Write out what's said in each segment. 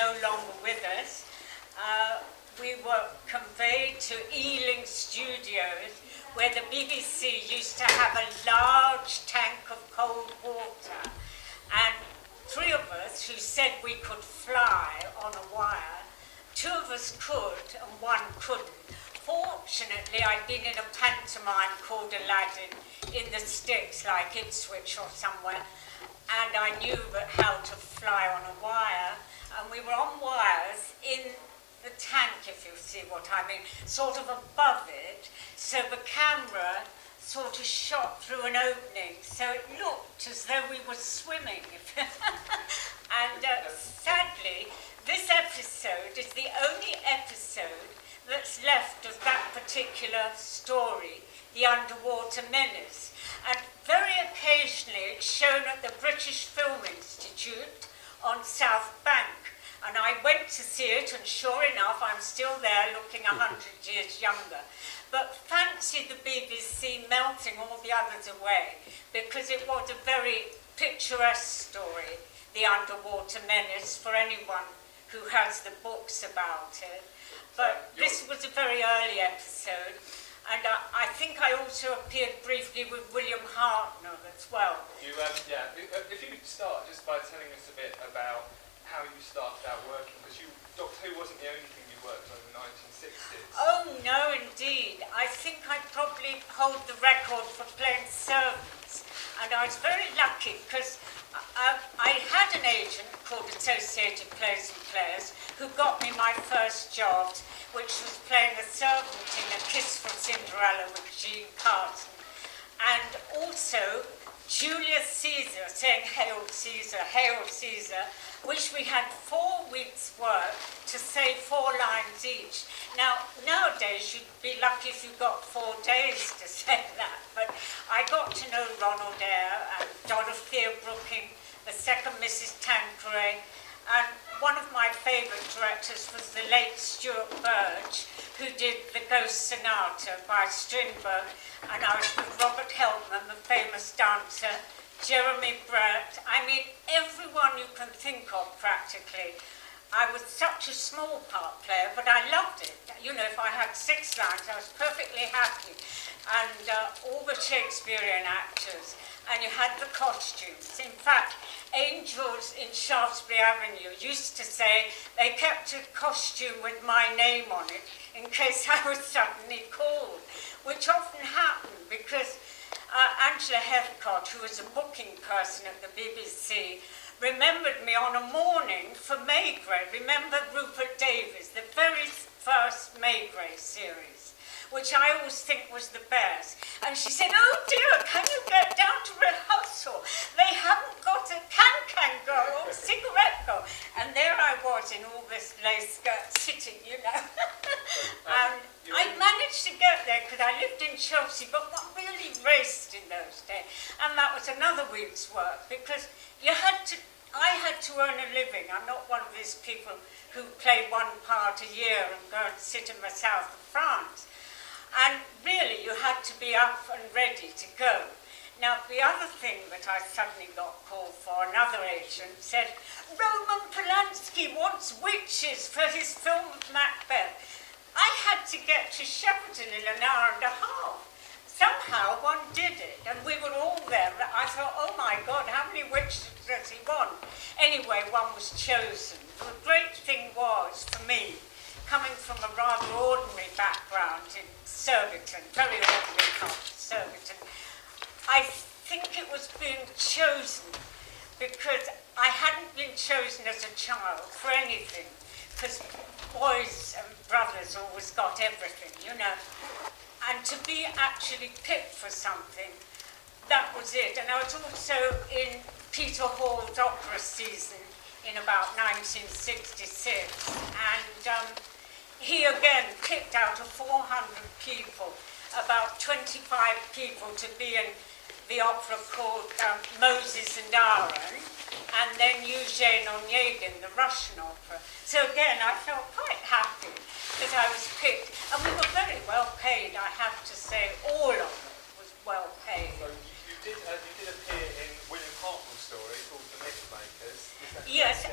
no longer with us. We were conveyed to Ealing Studios, where the BBC used to have a large tank of cold water. And 3 of us who said we could fly on a wire, 2 of us could and 1 couldn't. Fortunately, I'd been in a pantomime called Aladdin in the sticks, like Ipswich or somewhere, and I knew how to fly on a wire, and we were on wires in the tank, if you see what I mean, sort of above it, so the camera sort of shot through an opening, so it looked as though we were swimming. And sadly, this episode is the only episode that's left of that particular story, The Underwater Menace. And very occasionally it's shown at the British Film Institute on South Bank. And I went to see it, and sure enough, I'm still there looking 100 years younger. But fancy the BBC melting all the others away, because it was a very picturesque story, The Underwater Menace, for anyone who has the books about it. But this was a very early episode, and I think I also appeared briefly with William Hartnell as well. You, yeah, if you could start just by telling us a bit about how you started out working, because Doctor Who wasn't the only thing you worked on in the 1960s. Oh, no, indeed. I think I probably hold the record for playing servants, and I was very lucky because I had an agent called Associated Plays and Players who got me my first job, which was playing a servant in A Kiss for Cinderella with Jean Carson, and also Julius Caesar saying, "Hail Caesar, hail Caesar," which we had 4 weeks' work to say 4 lines each. Now, nowadays, you'd be lucky if you got 4 days to say that, but I got to know Ronald Eyre and Dorothea Brooking, the second Mrs. Tanqueray, and one of my favourite directors was the late Stuart Burge, who did The Ghost Sonata by Strindberg, and I was with Robert Helpman, the famous dancer, Jeremy Brett, I mean, everyone you can think of practically. I was such a small part player, but I loved it. You know, if I had 6 lines, I was perfectly happy. And all the Shakespearean actors, and you had the costumes. In fact, Angels in Shaftesbury Avenue used to say they kept a costume with my name on it in case I was suddenly called, which often happened because Angela Heathcote, who was a booking person at the BBC, remembered me on a morning for Maigret. Remember Rupert Davies, the very first Maigret series, which I always think was the best. And she said, "Oh dear, can you get down to rehearsal? They haven't got a can girl or cigarette girl." And there I was in all this lace skirt sitting, you know. And I managed to get there because I lived in Chelsea, but not really raced in those days. And that was another week's work because I had to earn a living. I'm not one of these people who play 1 part a year and go and sit in the south of France. And really, you had to be up and ready to go. Now, the other thing that I suddenly got called for, another agent said, "Roman Polanski wants witches for his film of Macbeth." I had to get to Shepperton in an hour and a half. Somehow one did it, and we were all there. I thought, oh my God, how many witches does he want? Anyway, one was chosen. The great thing was, for me, coming from a rather ordinary background in Surbiton, very ordinary part of Surbiton, I think it was being chosen because I hadn't been chosen as a child for anything, because boys and brothers always got everything, you know. And to be actually picked for something, that was it. And I was also in Peter Hall's opera season in about 1966. And he again picked out of 400 people, about 25 people to be in the opera called Moses and Aaron, and then Eugene Onegin, the Russian opera. So again, I felt quite happy that I was picked. And we were very well paid, I have to say. All of it was well paid. So you did appear in William Hartnell's story called The Mythmakers. Yes,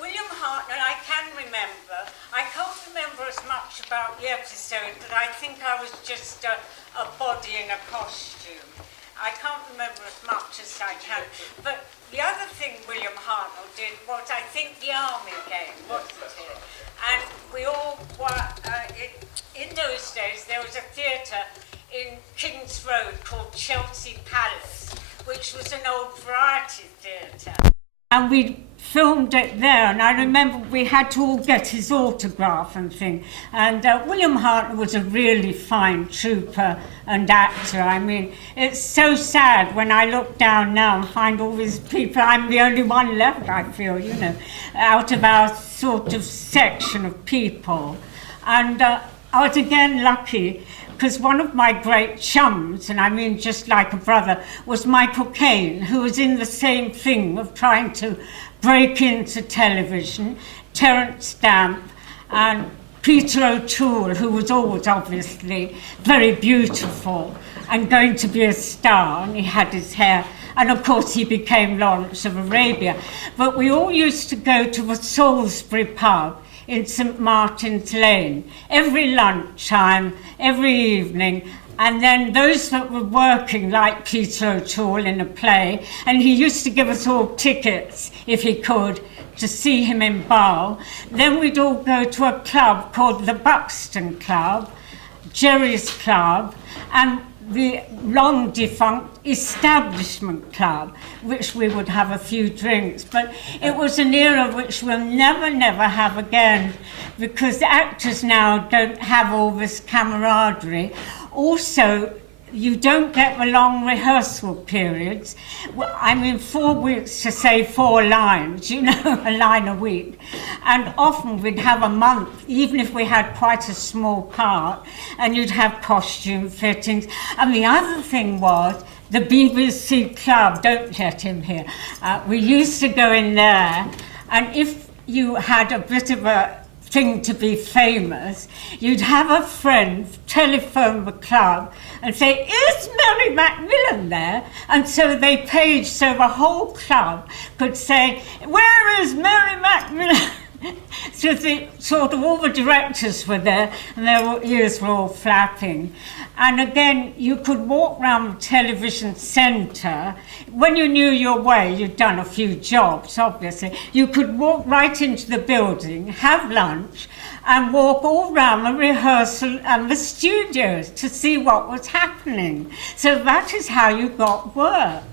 William Hartnell, I can remember. I can't remember as much about the episode, but I think I was just a body in a costume. I can't remember as much as I can. But the other thing William Hartnell did was, I think, the army game, wasn't it? And we all were, in those days, there was a theatre in King's Road called Chelsea Palace, which was an old variety theatre. And we filmed it there, and I remember we had to all get his autograph and thing. And William Hartnell was a really fine trooper and actor. I mean, it's so sad when I look down now and find all these people. I'm the only one left, I feel, you know, out of our sort of section of people. And I was again lucky, because one of my great chums, and I mean just like a brother, was Michael Caine, who was in the same thing of trying to break into television, Terence Stamp, and Peter O'Toole, who was always obviously very beautiful and going to be a star, and he had his hair, and of course he became Lawrence of Arabia. But we all used to go to the Salisbury pub in St Martin's Lane, every lunchtime, every evening, and then those that were working, like Peter O'Toole in a play, and he used to give us all tickets, if he could, to see him in Basle. Then we'd all go to a club called the Buxton Club, Jerry's Club, and the long defunct Establishment Club, which we would have a few drinks. But it was an era which we'll never have again, because the actors now don't have all this camaraderie. Also, you don't get the long rehearsal periods. Well, I mean, 4 weeks to say 4 lines, you know, a line a week. And often we'd have a month, even if we had quite a small part, and you'd have costume fittings. And the other thing was, the BBC Club, don't let him here, we used to go in there, and if you had a bit of a thing to be famous, you'd have a friend telephone the club and say, "Is Mary McMillen there?" And so they paged, so the whole club could say, "Where is Mary McMillen?" So sort of all the directors were there, and their ears were all flapping. And again, you could walk around the television centre. When you knew your way, you'd done a few jobs, obviously. You could walk right into the building, have lunch, and walk all round the rehearsal and the studios to see what was happening. So that is how you got work.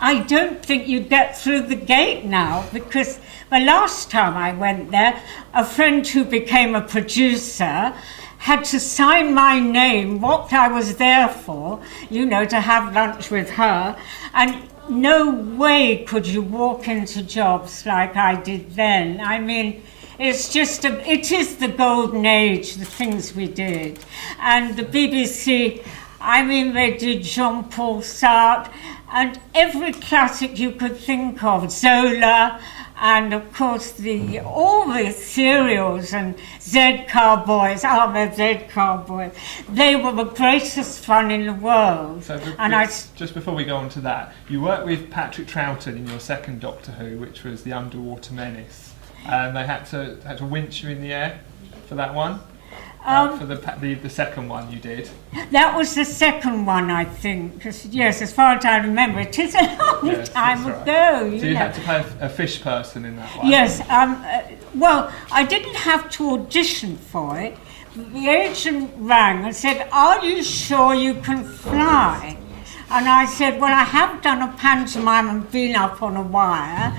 I don't think you'd get through the gate now, because the last time I went there, a friend who became a producer had to sign my name, what I was there for, you know, to have lunch with her. And no way could you walk into jobs like I did then. I mean, it's just, it is the golden age, the things we did. And the BBC, I mean, they did Jean-Paul Sartre, and every classic you could think of, Zola, and of course all the serials and Z-Car Boys, they're Z-Car Boys. They were the greatest fun in the world. So just before we go on to that, you worked with Patrick Troughton in your second Doctor Who, which was the Underwater Menace. They had to winch you in the air for that one. For the second one you did. That was the second one, I think. Yes, as far as I remember, it is a long time ago. So you had to play a fish person in that one? Yes. Well, I didn't have to audition for it. The agent rang and said, "Are you sure you can fly?" And I said, "Well, I have done a pantomime and been up on a wire."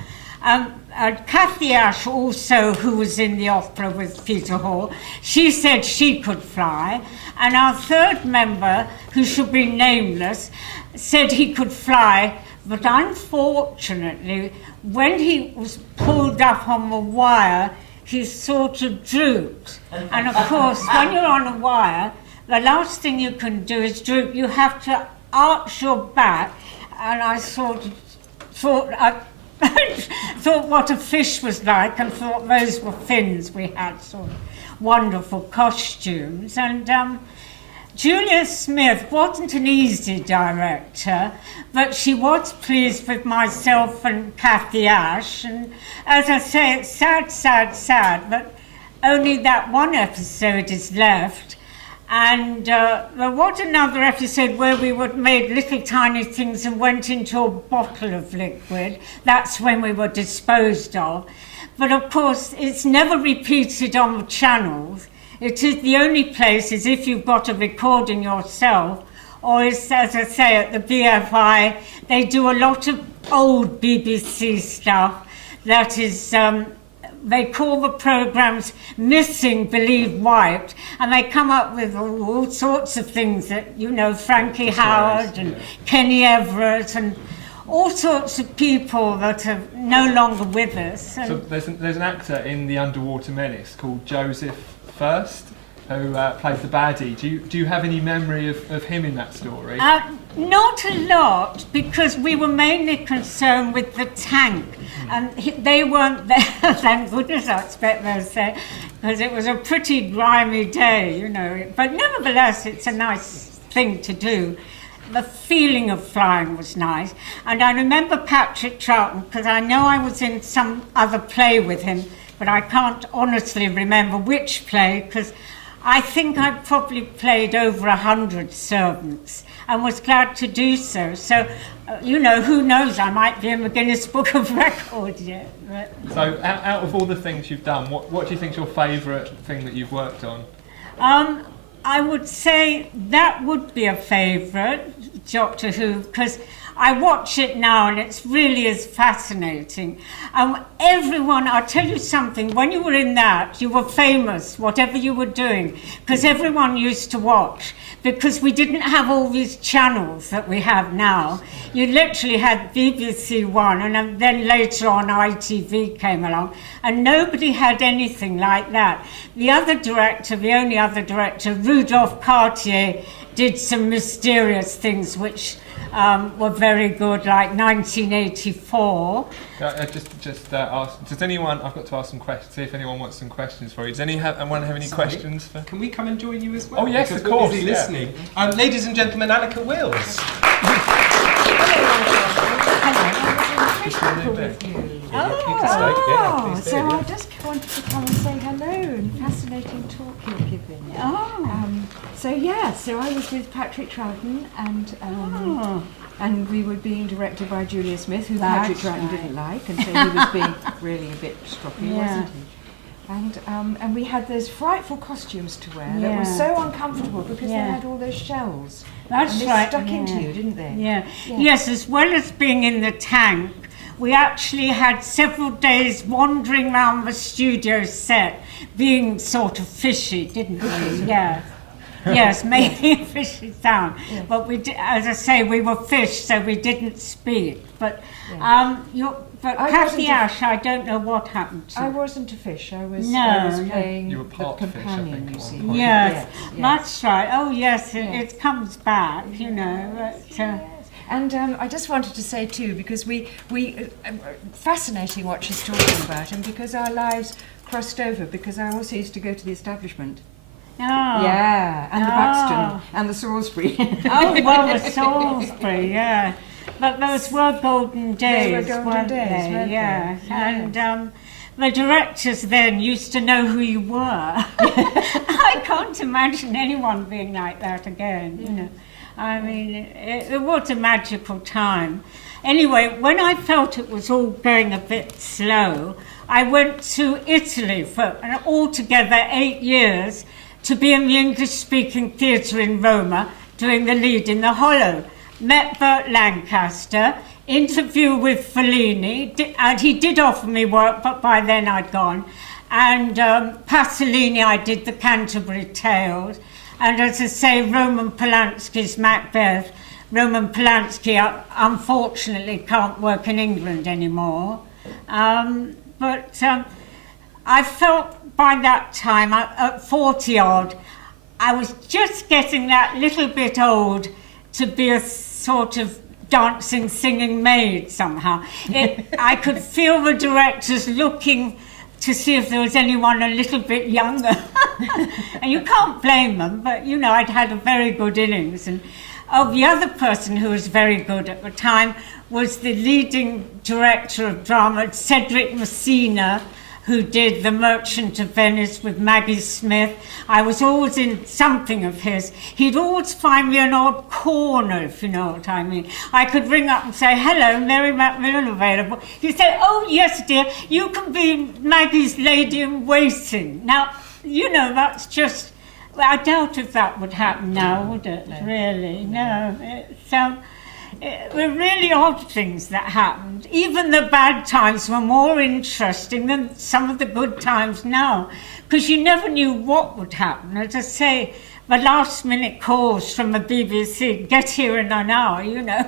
Cathy Ash also, who was in the opera with Peter Hall, she said she could fly. And our third member, who should be nameless, said he could fly, but unfortunately, when he was pulled up on the wire, he sort of drooped. And of course, when you're on a wire, the last thing you can do is droop. You have to arch your back, and I sort of thought what a fish was like, and thought those were fins. We had sort of wonderful costumes, and Julia Smith wasn't an easy director, but she was pleased with myself and Kathy Ash. And as I say, it's sad, sad, sad, but only that one episode is left. And there was another episode where we made little tiny things and went into a bottle of liquid. That's when we were disposed of. But of course, it's never repeated on the channels. It is the only place is if you've got a recording yourself, or as I say, at the BFI, they do a lot of old BBC stuff that is, they call the programmes Missing, Believe, Wiped, and they come up with all sorts of things that, you know, Frankie Howard and Kenny Everett and all sorts of people that are no longer with us. So there's an actor in The Underwater Menace called Joseph First, who plays the baddie. Do you have any memory of him in that story? Not a lot, because we were mainly concerned with the tank, and they weren't there. Thank goodness, I expect they'll say, because it was a pretty grimy day, you know. But nevertheless, it's a nice thing to do. The feeling of flying was nice, and I remember Patrick Troughton, because I know I was in some other play with him, but I can't honestly remember which play, because I think I probably played over 100 servants and was glad to do so. So, you know, who knows, I might be in the Guinness Book of Records yet. But. So, out of all the things you've done, what do you think is your favourite thing that you've worked on? I would say that would be a favourite, Doctor Who, because I watch it now and it really is fascinating. Everyone, I'll tell you something, when you were in that, you were famous, whatever you were doing, because everyone used to watch, because we didn't have all these channels that we have now. You literally had BBC One, and then later on ITV came along, and nobody had anything like that. The only other director, Rudolph Cartier, did some mysterious things which were very good, like 1984. Just ask. Does anyone? I've got to ask some questions. See if anyone wants some questions for you. Does anyone have any questions? Can we come and join you as well? Oh yes, because of course. We're busy listening. Ladies and gentlemen, Annika Wills. So I just wanted to come and say hello and fascinating talk you're giving. So I was with Patrick Troughton and we were being directed by Julia Smith, who Patrick Troughton didn't like, and so he was being really a bit stroppy, wasn't he? And we had those frightful costumes to wear that were so uncomfortable because they had all those shells. That's and right. They stuck into you, didn't they? Yeah. Yes, as well as being in the tank, we actually had several days wandering around the studio set, being sort of fishy, didn't we? Yeah. Yes, making a fishy sound. Yes. But we did, as I say, we were fish, so we didn't speak. But Kathy Ash, I don't know what happened to. I wasn't a fish. I was playing you were part the fish, companion, I think, you see. Yes, that's right. Oh, yes, it comes back, you know. But, And I just wanted to say too, because we fascinating what she's talking about, and because our lives crossed over, because I also used to go to the establishment. Oh. Yeah, and the Buxton and the Salisbury. Oh, well, the Salisbury, yeah. But those were golden days, they were golden days, weren't they? Yeah. And the directors then used to know who you were. I can't imagine anyone being like that again, you know. I mean, it was a magical time. Anyway, when I felt it was all going a bit slow, I went to Italy for altogether 8 years to be in the English-speaking theatre in Roma, doing the lead in The Hollow. Met Burt Lancaster, interview with Fellini, and he did offer me work, but by then I'd gone. And Pasolini, I did the Canterbury Tales. And as I say, Roman Polanski's Macbeth. Roman Polanski, unfortunately, can't work in England anymore. But I felt by that time, at 40-odd, I was just getting that little bit old to be a sort of dancing, singing maid somehow. I could feel the directors looking to see if there was anyone a little bit younger. And you can't blame them, but, you know, I'd had a very good innings. And the other person who was very good at the time was the leading director of drama, Cedric Messina, who did The Merchant of Venice with Maggie Smith. I was always in something of his. He'd always find me an odd corner, if you know what I mean. I could ring up and say, hello, Mary McMillen available. He'd say, oh, yes, dear, you can be Maggie's lady in waiting. Now, you know, that's just... Well, I doubt if that would happen now, would it? No. Really, no. It were really odd things that happened. Even the bad times were more interesting than some of the good times now, because you never knew what would happen. As I say, the last-minute calls from the BBC, get here in an hour, you know,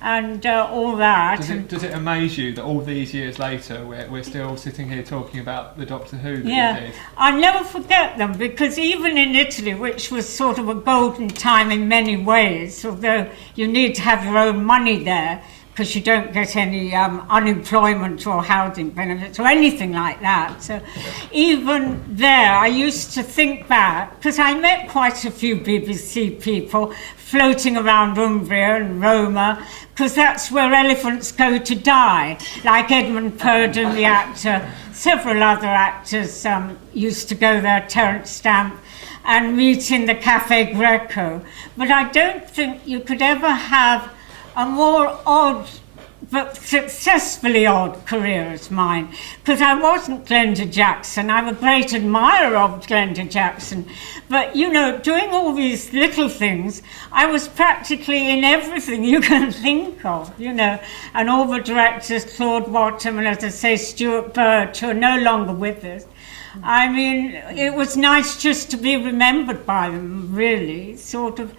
and all that. Does it amaze you that all these years later we're still sitting here talking about the Doctor Who that you did? I'll never forget them, because even in Italy, which was sort of a golden time in many ways, although you need to have your own money there, because you don't get any unemployment or housing benefits or anything like that. So even there, I used to think back, because I met quite a few BBC people floating around Umbria and Roma, because that's where elephants go to die, like Edmund Purdon, the actor. Several other actors used to go there, Terence Stamp, and meet in the Cafe Greco. But I don't think you could ever have a more odd, but successfully odd career as mine, because I wasn't Glenda Jackson. I'm a great admirer of Glenda Jackson, but, you know, doing all these little things, I was practically in everything you can think of, you know, and all the directors, Claude Wattham and, as I say, Stuart Birch, who are no longer with us. I mean, it was nice just to be remembered by them, really, sort of.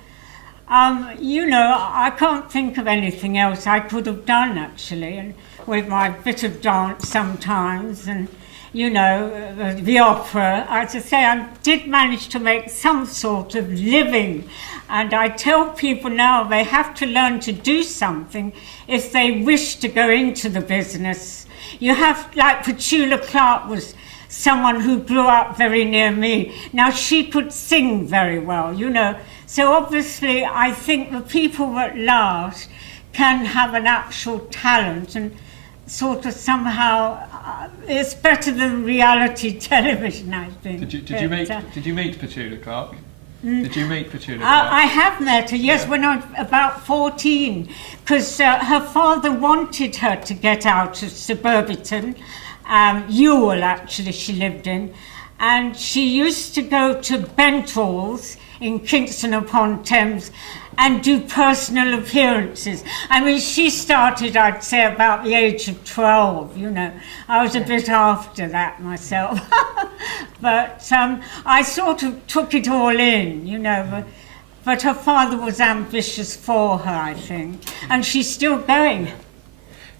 You know, I can't think of anything else I could have done, actually, and with my bit of dance sometimes, and, you know, the opera. As I say, I did manage to make some sort of living, and I tell people now they have to learn to do something if they wish to go into the business. You have, like Petula Clark was someone who grew up very near me. Now, she could sing very well, you know. So obviously, I think the people that last can have an actual talent, and sort of somehow it's better than reality television, I think. Did you meet Petula Clark? Did you meet Petula Clark? I have met her, yes, when I was about 14, because her father wanted her to get out of Suburbiton. Ewell, actually, she lived in, and she used to go to Bentall's in Kingston upon Thames and do personal appearances. I mean, she started, I'd say, about the age of 12, you know. I was a bit after that myself. But I sort of took it all in, you know. But her father was ambitious for her, I think, and she's still going.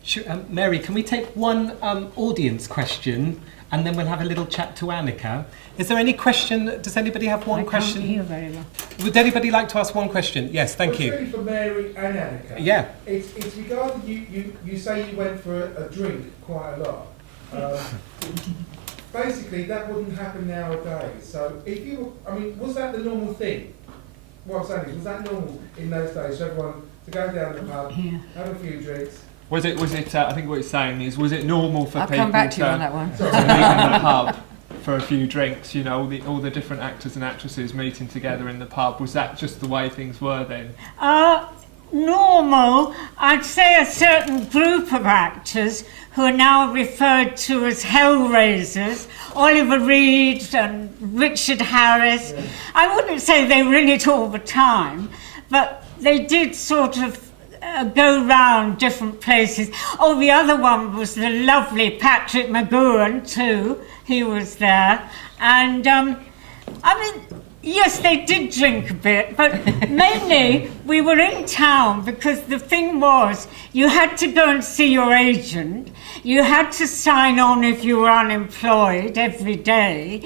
Sure, Mary, can we take one audience question, and then we'll have a little chat to Annika? Is there any question? Does anybody have one question? I can't hear very well. Would anybody like to ask one question? Yes, thank you. It's really for Mary and Annika. Yeah. It's regarding you say you went for a drink quite a lot. Basically, that wouldn't happen nowadays. So if you, I mean, was that the normal thing? What I'm saying is, was that normal in those days for everyone to go down the pub, have a few drinks? Was it? I think what he's saying is, was it normal for people come back to you on that one. to meet in the pub for a few drinks? You know, all the different actors and actresses meeting together in the pub. Was that just the way things were then? Normal. I'd say a certain group of actors who are now referred to as Hellraisers, Oliver Reed and Richard Harris. Yeah. I wouldn't say they were in it all the time, but they did sort of go round different places. Oh, the other one was the lovely Patrick McGowan too. He was there. And, I mean, yes, they did drink a bit, but mainly we were in town because the thing was you had to go and see your agent. You had to sign on if you were unemployed every day.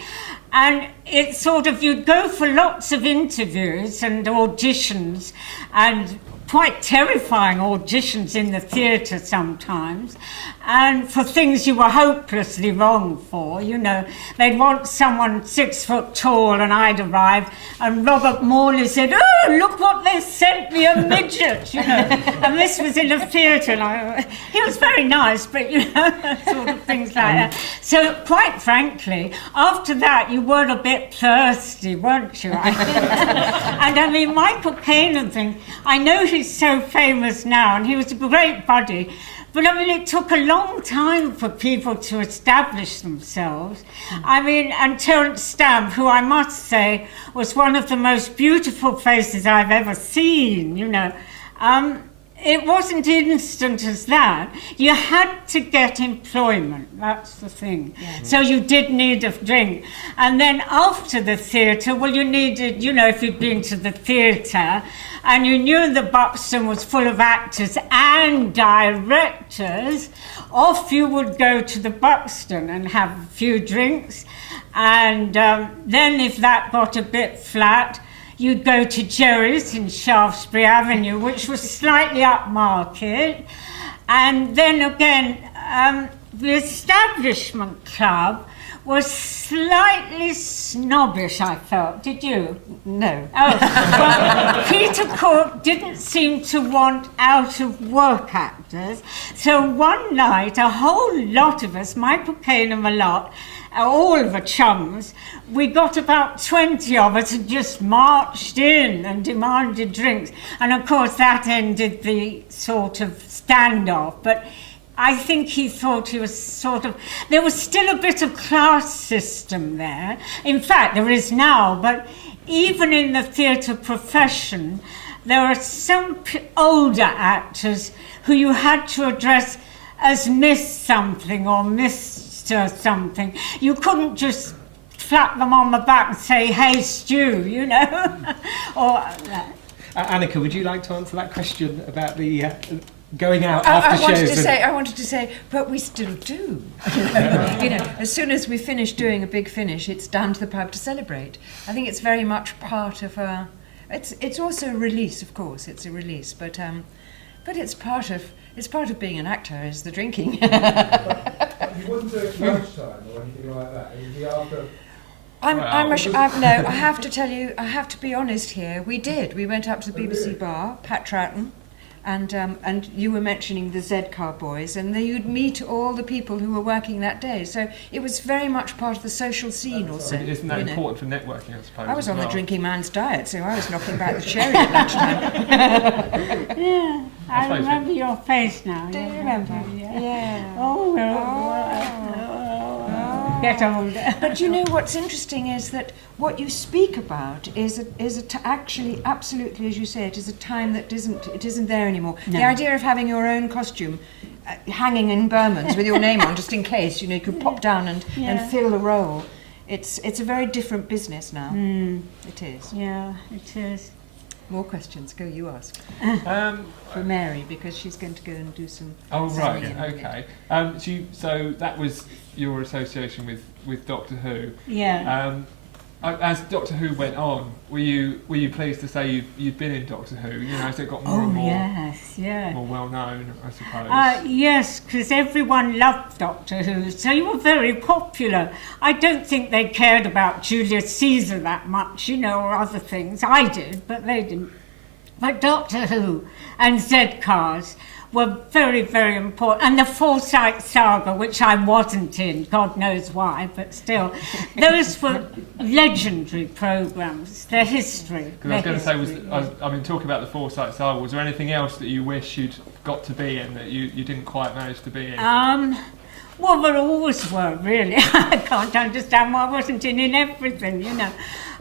And it's sort of, you'd go for lots of interviews and auditions, and quite terrifying auditions in the theatre sometimes. and for things you were hopelessly wrong for, you know. They'd want someone 6 foot tall, and I'd arrive, and Robert Morley said, "Oh, look what they sent me, a midget," you know. And this was in a theatre, and he was very nice, but, you know, sort of things like that. So, quite frankly, after that, you were a bit thirsty, weren't you? And I mean, Michael Caine and things, I know he's so famous now, and he was a great buddy, but I mean, it took a long time for people to establish themselves. I mean, and Terence Stamp, who I must say was one of the most beautiful faces I've ever seen, you know. It wasn't instant as that. You had to get employment, that's the thing. Yeah. So you did need a drink. And then after the theatre, well, you needed, you know, if you'd been to the theatre, and you knew the Buxton was full of actors and directors, off you would go to the Buxton and have a few drinks. And then if that got a bit flat, you'd go to Jerry's in Shaftesbury Avenue, which was slightly upmarket. And then again, the establishment club was slightly snobbish, I felt. Did you? No. Oh, well, Peter Court didn't seem to want out-of-work actors. So one night, a whole lot of us, Michael Caine and a lot, all the chums, we got about 20 of us and just marched in and demanded drinks. And of course that ended the sort of standoff. But I think he thought he was sort of... There was still a bit of class system there. In fact, there is now, but even in the theatre profession, there are some older actors who you had to address as Miss something or Mr. something. You couldn't just slap them on the back and say, "Hey, Stu," you know. Or Annika, would you like to answer that question about the going out after shows? I wanted to say, but we still do. You know, as soon as we finish doing a big finish, it's down to the pub to celebrate. I think it's very much part of our... It's also a release, of course. It's a release, but it's part of being an actor is the drinking. But you wouldn't do it lunchtime or anything like that. It would be after. No, I have to tell you, I have to be honest here. We did. We went up to the BBC bar, Pat Troughton, and you were mentioning the Z-Car boys, and you'd meet all the people who were working that day. So it was very much part of the social scene also. Isn't that important for networking, I suppose? I was on the drinking man's diet, so I was knocking back the cherry at lunchtime. yeah, I remember your face now. Do you remember? Yeah. Oh, get older. But you know what's interesting is that what you speak about is actually absolutely, as you say, it is a time that isn't there anymore. No. The idea of having your own costume hanging in Burmans with your name on, just in case, you know, you could pop down and fill the role. It's a very different business now. It is. Yeah, it is. More questions? Go, you ask. For Mary, because she's going to go and do some... Oh, right, okay. So that was your association with Doctor Who. Yeah. As Doctor Who went on, were you pleased to say you'd been in Doctor Who? You know, as it got more and more more well known, I suppose. Yes, because everyone loved Doctor Who, so you were very popular. I don't think they cared about Julius Caesar that much, you know, or other things. I did, but they didn't. But Doctor Who and Z-Cars were very, very important. And the Forsyte Saga, which I wasn't in, God knows why, but still. Those were legendary programmes, their history. Because I was going to say, talking about the Forsyte Saga, was there anything else that you wish you'd got to be in that you didn't quite manage to be in? Well, there always were, really. I can't understand why I wasn't in everything, you know.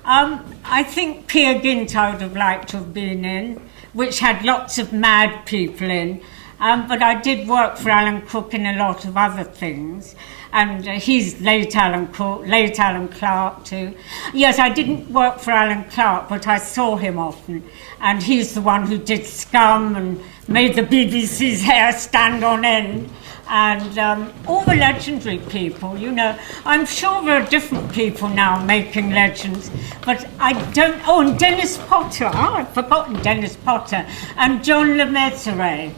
I think Peer Gynt I would have liked to have been in, which had lots of mad people in. But I did work for Alan Cook in a lot of other things. And he's late Alan Cook, late Alan Clark too. Yes, I didn't work for Alan Clark, but I saw him often. And he's the one who did Scum and made the BBC's hair stand on end. And all the legendary people, you know. I'm sure there are different people now making legends, but I don't... Oh, and Dennis Potter. Oh, I've forgotten Dennis Potter. And John Le Mesurier.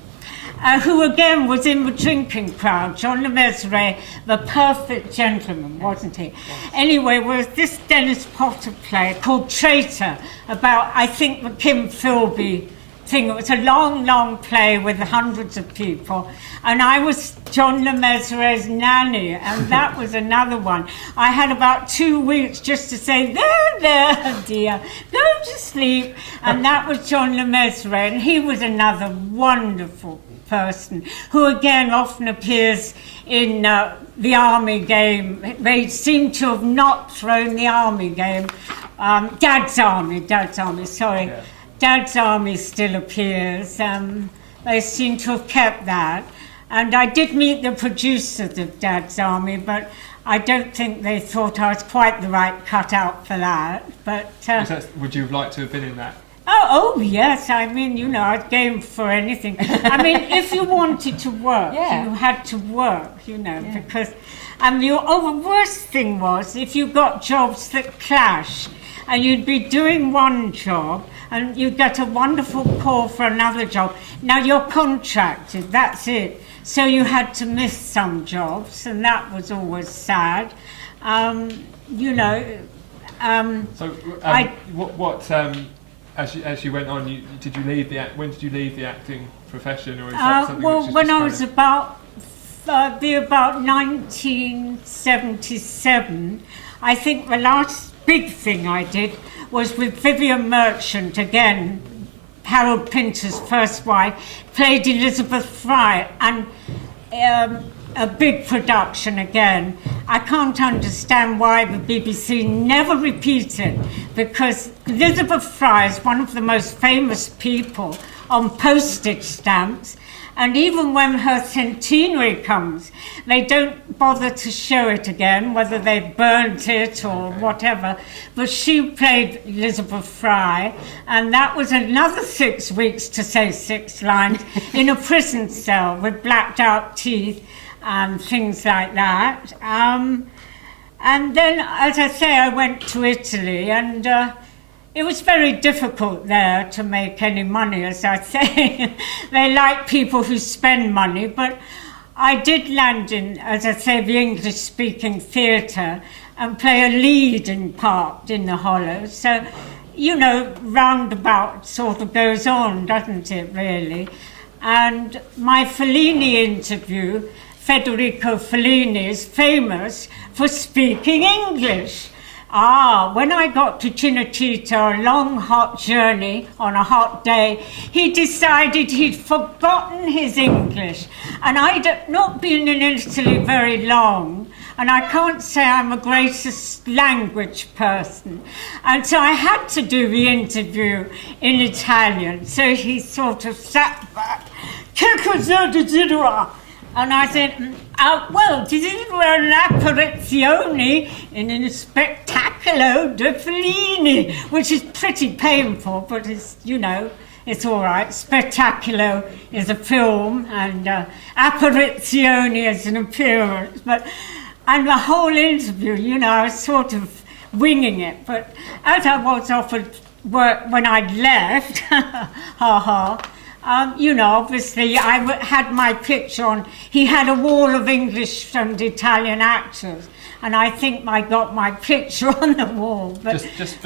who again was in the drinking crowd. John Le Mesurier, the perfect gentleman, wasn't he? Anyway, was this Dennis Potter play called Traitor, about, I think, the Kim Philby thing. It was a long, long play with hundreds of people, and I was John Le Mesurier's nanny, and that was another one. I had about 2 weeks just to say, there, dear, go to sleep, and that was John Le Mesurier, and he was another wonderful person who again often appears in the Army Game. They seem to have not thrown the Army Game. Dad's Army, sorry. Yeah. Dad's Army still appears. They seem to have kept that. And I did meet the producers of Dad's Army, but I don't think they thought I was quite the right cutout for that. But Would you have liked to have been in that? Oh yes, I mean, you know, I'd game for anything. I mean, if you wanted to work, Yeah. you had to work, you know, because... And the worst thing was, if you got jobs that clash, and you'd be doing one job, and you'd get a wonderful call for another job. Now you're contracted, that's it. So you had to miss some jobs, and that was always sad. You know... As you went on, when did you leave the acting profession, or is that something well, which is when just I was about 1977, I think the last big thing I did was with Vivian Merchant, again, Harold Pinter's first wife, played Elizabeth Fry, and a big production again. I can't understand why the BBC never repeated, because Elizabeth Fry is one of the most famous people on postage stamps, and even when her centenary comes, they don't bother to show it again, whether they've burnt it or whatever. But she played Elizabeth Fry, and that was another 6 weeks to say 6 lines in a prison cell with blacked out teeth and things like that. And then, as I say, I went to Italy, and it was very difficult there to make any money, as I say. They like people who spend money, but I did land in, as I say, the English-speaking theatre and play a leading part in The Hollow. So, you know, roundabout sort of goes on, doesn't it, really? And my Fellini interview, Federico Fellini is famous for speaking English. When I got to Cinecittà, a long, hot journey on a hot day, he decided he'd forgotten his English. And I'd not been in Italy very long, and I can't say I'm a greatest language person. And so I had to do the interview in Italian. So he sort of sat back. Che cosa desidera? And I said, well, desidero un'apparizione in un spettacolo di Fellini, which is pretty painful, but it's, you know, it's all right. Spettacolo is a film, and apparizione is an appearance. And the whole interview, you know, I was sort of winging it. But as I was offered work when I'd left, you know, obviously I had my picture on. He had a wall of English and Italian actors, and I think I got my picture on the wall. But just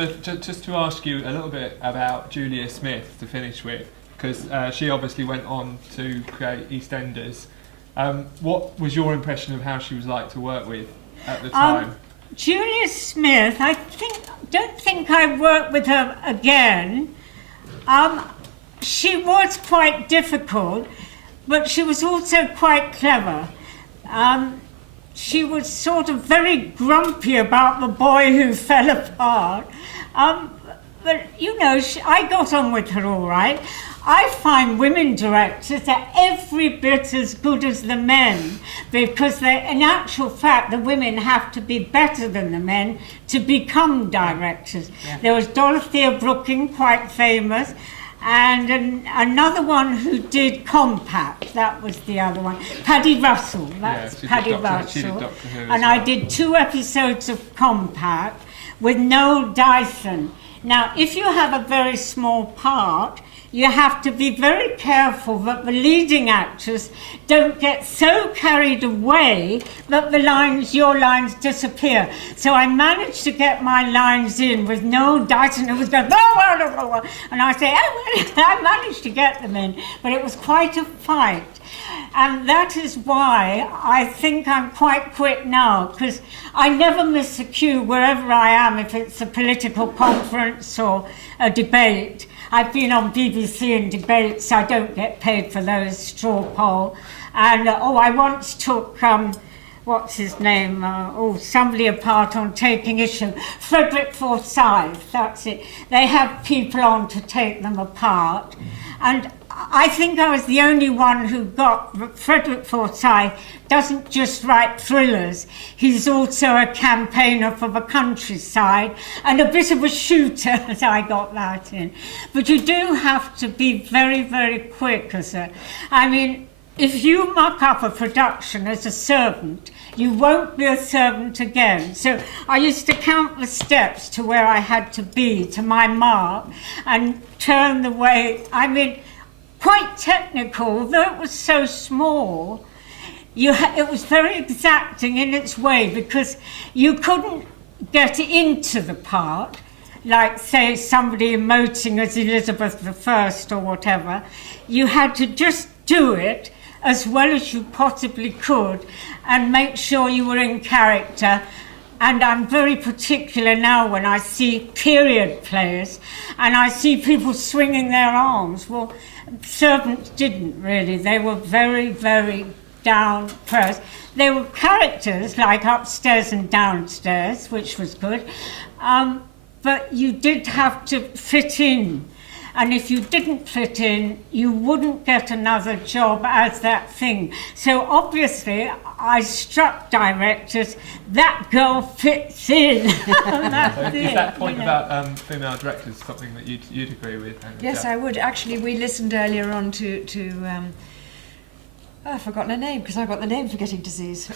to ask you a little bit about Julia Smith to finish with, because she obviously went on to create EastEnders. What was your impression of how she was like to work with at the time? Julia Smith, don't think I worked with her again. She was quite difficult, but she was also quite clever. She was sort of very grumpy about the boy who fell apart. But, you know, I got on with her all right. I find women directors are every bit as good as the men, because in actual fact, the women have to be better than the men to become directors. Yeah. There was Dorothea Brooking, quite famous, and another one who did Compact, that was the other one. Paddy Russell, that's Paddy Russell. She did Doctor Who and I did 2 episodes of Compact with Noel Dyson. Now, if you have a very small part, you have to be very careful that the leading actors don't get so carried away that your lines disappear. So I managed to get my lines in with no dice, and it was going, and I say, oh, well, I managed to get them in, but it was quite a fight. And that is why I think I'm quite quick now, because I never miss a cue wherever I am, if it's a political conference or a debate. I've been on BBC in debates, I don't get paid for those, straw poll. And, I once took, what's his name, somebody apart on taking issue, Frederick Forsyth, that's it. They have people on to take them apart. And I think I was the only one who got Frederick Forsyth doesn't just write thrillers, he's also a campaigner for the countryside and a bit of a shooter, as I got that in. But you do have to be very, very quick if you muck up a production as a servant, you won't be a servant again. So I used to count the steps to where I had to be, to my mark, and turn the way, quite technical, though it was so small, it was very exacting in its way, because you couldn't get into the part, like, say, somebody emoting as Elizabeth I or whatever. You had to just do it as well as you possibly could and make sure you were in character. And I'm very particular now when I see period plays and I see people swinging their arms. Well, servants didn't really. They were very, very down pressed. They were characters like upstairs and downstairs, which was good. But you did have to fit in. And if you didn't fit in, you wouldn't get another job as that thing. So obviously, I struck directors, that girl fits in. That's is that point about female directors something that you'd agree with? Yes, I would. Actually, we listened earlier on to I've forgotten her name because I've got the name forgetting disease.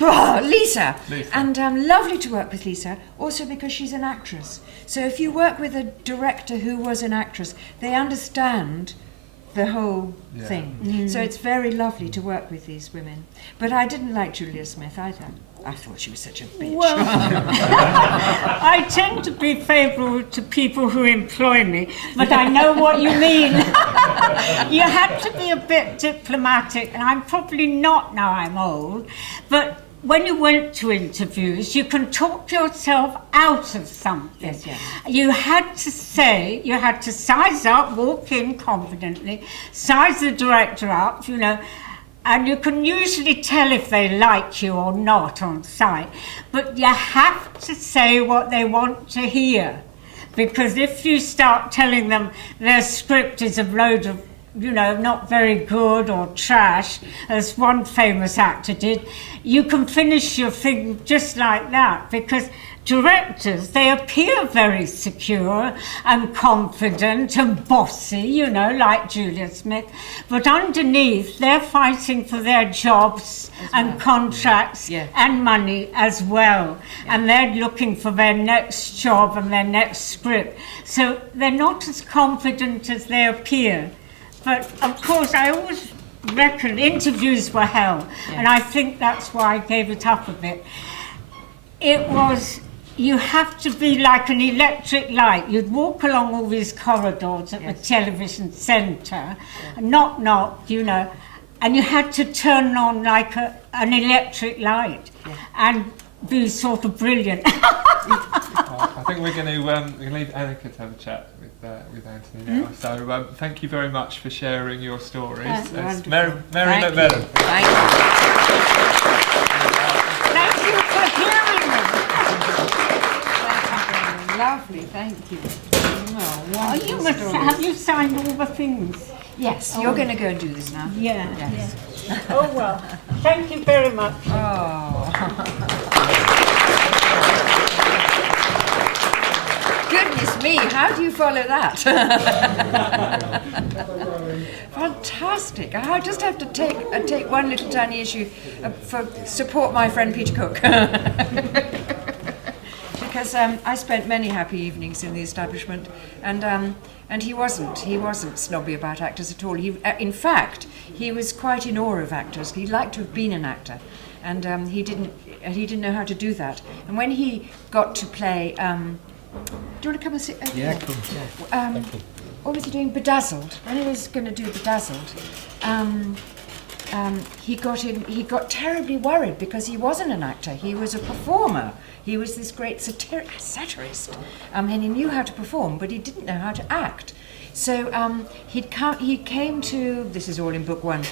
Lisa. And lovely to work with Lisa, also because she's an actress. So if you work with a director who was an actress, they understand the whole thing. Mm. So it's very lovely to work with these women. But I didn't like Julia Smith either. I thought she was such a bitch. Well, I tend to be favourable to people who employ me, but I know what you mean. You had to be a bit diplomatic, and I'm probably not now I'm old, but when you went to interviews, you can talk yourself out of something. Yes, yes. You had to size up, walk in confidently, size the director up, and you can usually tell if they like you or not on sight. But you have to say what they want to hear. Because if you start telling them their script is a load of, not very good or trash, as one famous actor did, you can finish your thing just like that. Because directors, they appear very secure and confident and bossy, like Julia Smith, but underneath they're fighting for their jobs and contracts and money as well. Yeah. And they're looking for their next job and their next script. So they're not as confident as they appear. But of course, I always reckon interviews were hell, and I think that's why I gave it up a bit. You have to be like an electric light. You'd walk along all these corridors at the television centre, knock, and you had to turn on like an electric light and be sort of brilliant. I think we're going to leave Annika to have a chat with Anthony now. So thank you very much for sharing your stories. It's Mary McMillen. Thank you. Thank you for hearing me. Lovely, thank you. Have you signed all the things? Yes, you're going to go and do this now. Yeah. Yes. Yeah. Oh well, thank you very much. Goodness me, how do you follow that? Fantastic. I just have to take one little tiny issue for support my friend Peter Cook. because I spent many happy evenings in the establishment, and he wasn't snobby about actors at all. In fact, he was quite in awe of actors. He liked to have been an actor, and he didn't know how to do that. And when he got to play, do you want to come and sit over Yeah, here? cool. Yeah. What was he doing? Bedazzled. When he was going to do Bedazzled, he got terribly worried because he wasn't an actor. He was a performer. He was this great satirist, and he knew how to perform, but he didn't know how to act. So he came to, this is all in book 1,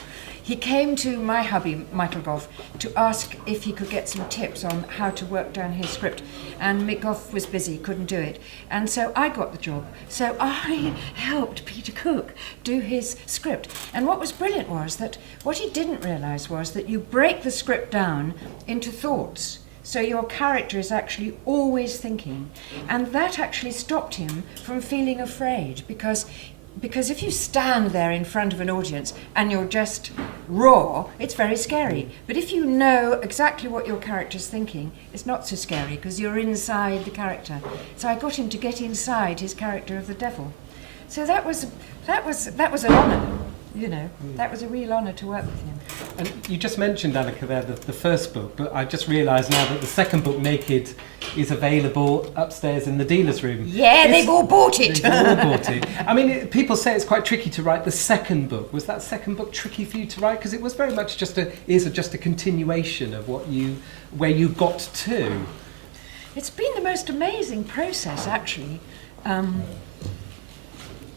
he came to my hubby, Michael Goff, to ask if he could get some tips on how to work down his script. And Mick Goff was busy, couldn't do it. And so I got the job. So I helped Peter Cook do his script. And what was brilliant was that what he didn't realise was that you break the script down into thoughts. So your character is actually always thinking. And that actually stopped him from feeling afraid, because if you stand there in front of an audience and you're just raw, it's very scary. But if you know exactly what your character's thinking, it's not so scary because you're inside the character. So I got him to get inside his character of the devil. So that was an honour, you know. That was a real honour to work with him. And you just mentioned, Annika, there, the first book, but I just realised now that the second book, Naked, is available upstairs in the dealer's room. Yeah, they've all bought it. They've all bought it. I mean, people say it's quite tricky to write the second book. Was that second book tricky for you to write? Because it was very much just a continuation of where you got to. It's been the most amazing process, actually.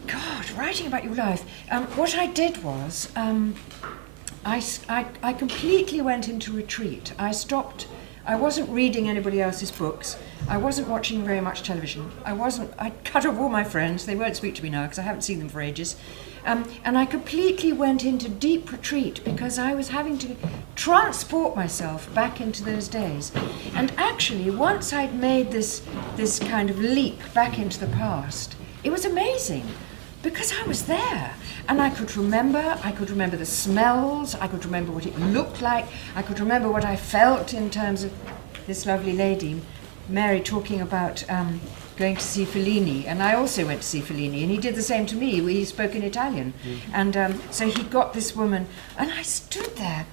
God, writing about your life. What I did was, I completely went into retreat. I wasn't reading anybody else's books. I wasn't watching very much television. I cut off all my friends. They won't speak to me now because I haven't seen them for ages. And I completely went into deep retreat because I was having to transport myself back into those days. And actually, once I'd made this kind of leap back into the past, it was amazing. Because I was there, and I could remember the smells, I could remember what it looked like, I could remember what I felt in terms of this lovely lady, Mary, talking about going to see Fellini, and I also went to see Fellini, and he did the same to me, he spoke in Italian, and so he got this woman, and I stood there,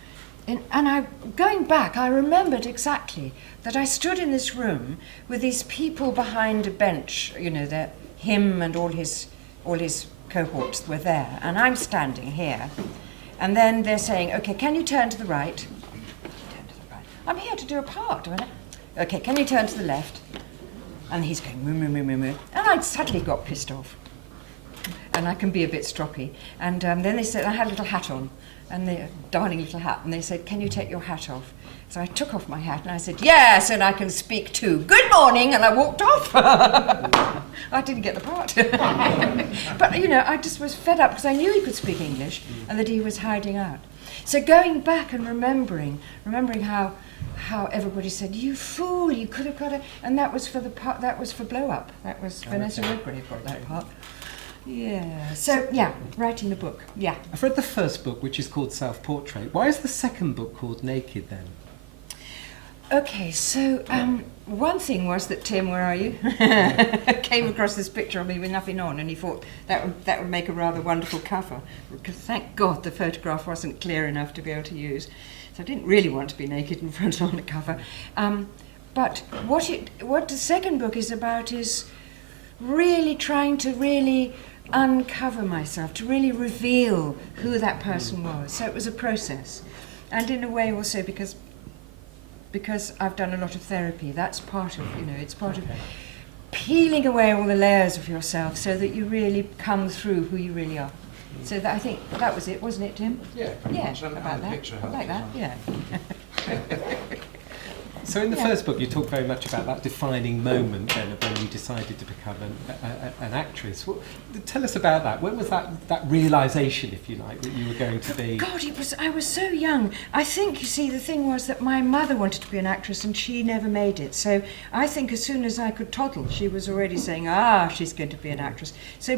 going back, I remembered exactly that I stood in this room with these people behind a bench, you know, him and all his cohorts were there, and I'm standing here, and then they're saying, okay, can you turn to the right? Turn to the right. I'm here to do a part, don't I? Okay, can you turn to the left? And he's going, moo, moo, moo, moo, moo. And I suddenly got pissed off. And I can be a bit stroppy. And then they said, I had a little hat on, and the darling little hat, and they said, can you take your hat off? So I took off my hat and I said, yes, and I can speak too. Good morning, and I walked off. I didn't get the part. But, you know, I just was fed up because I knew he could speak English and that he was hiding out. So going back and remembering how everybody said, you fool, you could have got it. And that was for the part, that was for Blow Up. That was Vanessa Redgrave got that part. Yeah. So, yeah, writing the book. Yeah. I've read the first book, which is called Self-Portrait. Why is the second book called Naked, then? Okay, so one thing was that Tim, where are you? Came across this picture of me with nothing on, and he thought that would make a rather wonderful cover. Because thank God the photograph wasn't clear enough to be able to use, so I didn't really want to be naked in front on the cover. But what the second book is about is really trying to really uncover myself, to really reveal who that person was. So it was a process, and in a way also because I've done a lot of therapy, that's part of, you know, it's part of peeling away all the layers of yourself so that you really come through who you really are. So that, I think that was it, wasn't it, Tim? Yeah, about that. Picture Like that, yeah. So in the first book, you talk very much about that defining moment then of when you decided to become an actress. Tell us about that. When was that realisation, if you like, that you were going to be? God, I was so young. I think, you see, the thing was that my mother wanted to be an actress and she never made it. So I think as soon as I could toddle, she was already saying, she's going to be an actress. So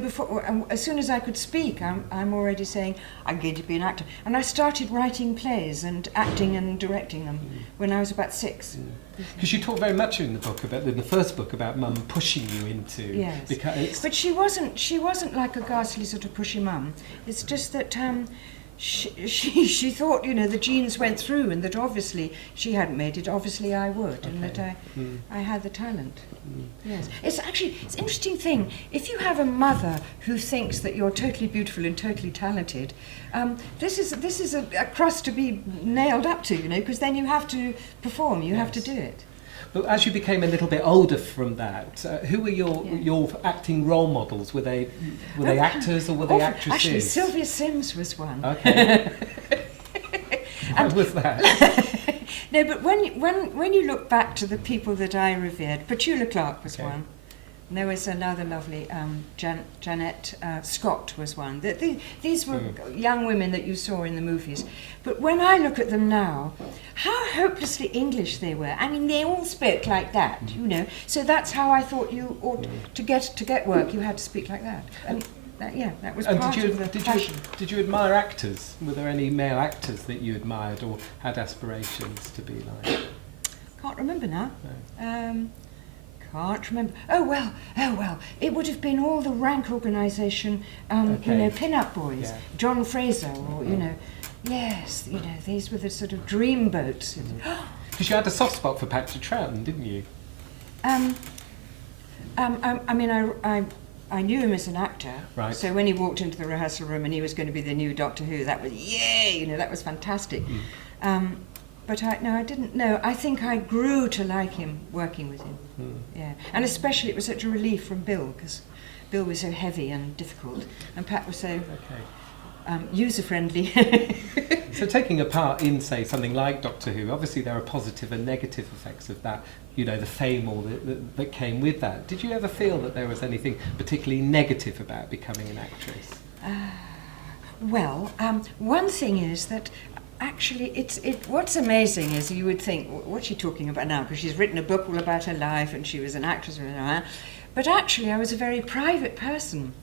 as soon as I could speak, I'm already saying, I'm going to be an actor. And I started writing plays and acting and directing them when I was about 6. Yes. Because you talk very much in the book about, in the first book, about mum pushing you into. Yes. Because But she wasn't like a ghastly sort of pushy mum. It's just that she thought, you know, the genes went through, and that obviously she hadn't made it, obviously I would, and that I had the talent. Yes. It's an interesting thing. If you have a mother who thinks that you're totally beautiful and totally talented, this is a cross to be nailed up to, you know, because then you have to perform, you have to do it. But as you became a little bit older from that, who were your acting role models? Were they actors or were they actresses? Actually, Sylvia Sims was one. Okay. Why was that? No, but when you look back to the people that I revered, Petula Clark was one. And there was another lovely, Janet Scott was one. These were young women that you saw in the movies. But when I look at them now, how hopelessly English they were. I mean, they all spoke like that, you know. So that's how I thought you ought to get work. You had to speak like that. And that was part of the passion. Did you admire actors? Were there any male actors that you admired or had aspirations to be like? Can't remember now. No. Can't remember. Oh well. It would have been all the rank organisation, you know, pin-up boys. Yeah. John Fraser, or you know, yes, you know, these were the sort of dream boats. Because you had a soft spot for Patrick Troughton, didn't you? I mean, I knew him as an actor. Right. So when he walked into the rehearsal room and he was going to be the new Doctor Who, that was yay! You know, that was fantastic. But I didn't know. I think I grew to like him, working with him. Yeah, and especially it was such a relief from Bill, because Bill was so heavy and difficult, and Pat was so user-friendly. So taking a part in, say, something like Doctor Who, obviously there are positive and negative effects of that, you know, the fame or that came with that. Did you ever feel that there was anything particularly negative about becoming an actress? Well, one thing is that actually, what's amazing is you would think, what's she talking about now? Because she's written a book all about her life and she was an actress. But actually, I was a very private person.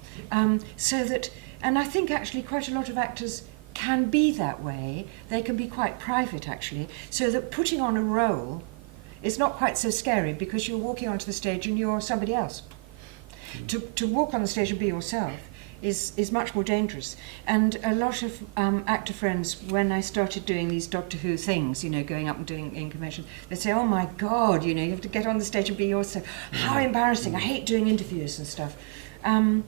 So that, and I think actually quite a lot of actors can be that way. They can be quite private, actually. So that putting on a role is not quite so scary because you're walking onto the stage and you're somebody else. To walk on the stage and be yourself is much more dangerous. And a lot of actor friends, when I started doing these Doctor Who things, you know, going up and doing incarnations, they say, oh my God, you know, you have to get on the stage and be yourself. How embarrassing. I hate doing interviews and stuff. So